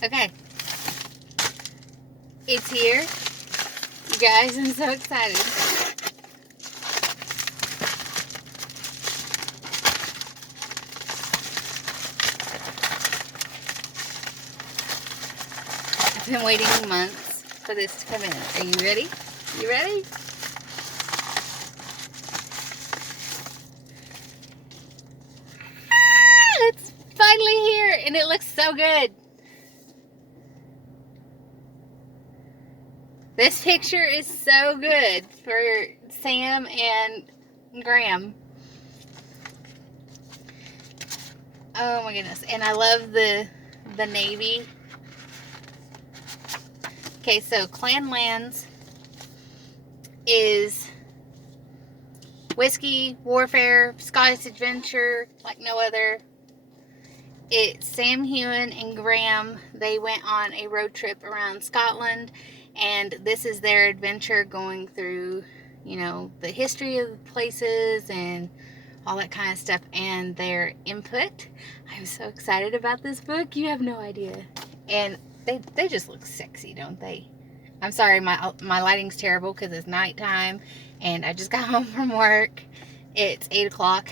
Okay. It's here. You guys, I'm so excited. I've been waiting months for this to come in. Are you ready? You ready? Ah, it's finally here, and it looks so good. This picture is so good for Sam and Graham. Oh my goodness. And I love the navy. Okay, so Clanlands is whiskey, warfare, Scottish adventure like no other. It's Sam, Hueghan, and Graham. They went on a road trip around Scotland, and this is their adventure going through, you know, the history of the places and all that kind of stuff, and their input. I'm so excited about this book. You have no idea. And they just look sexy, don't they? I'm sorry, my lighting's terrible because it's nighttime, and I just got home from work. It's 8 o'clock.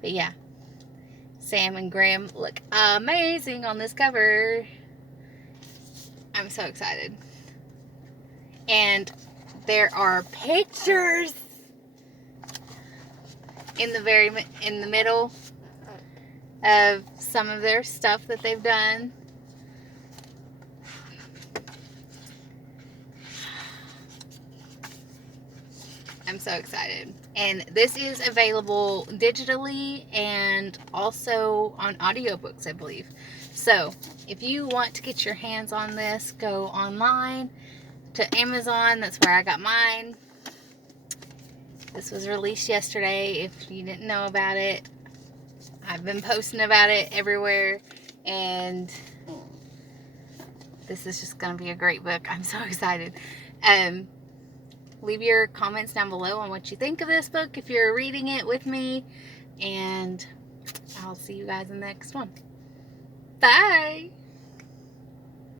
But yeah. Sam and Graham look amazing on this cover. I'm so excited. And there are pictures in the middle of some of their stuff that they've done. I'm so excited. And this is available digitally and also on audiobooks, I believe. So if you want to get your hands on this, go online to Amazon. That's where I got mine. This was released yesterday. If you didn't know about it, I've been posting about it everywhere, and this is just going to be a great book. I'm so excited. Leave your comments down below on what you think of this book if you're reading it with me, and I'll see you guys in the next one. Bye!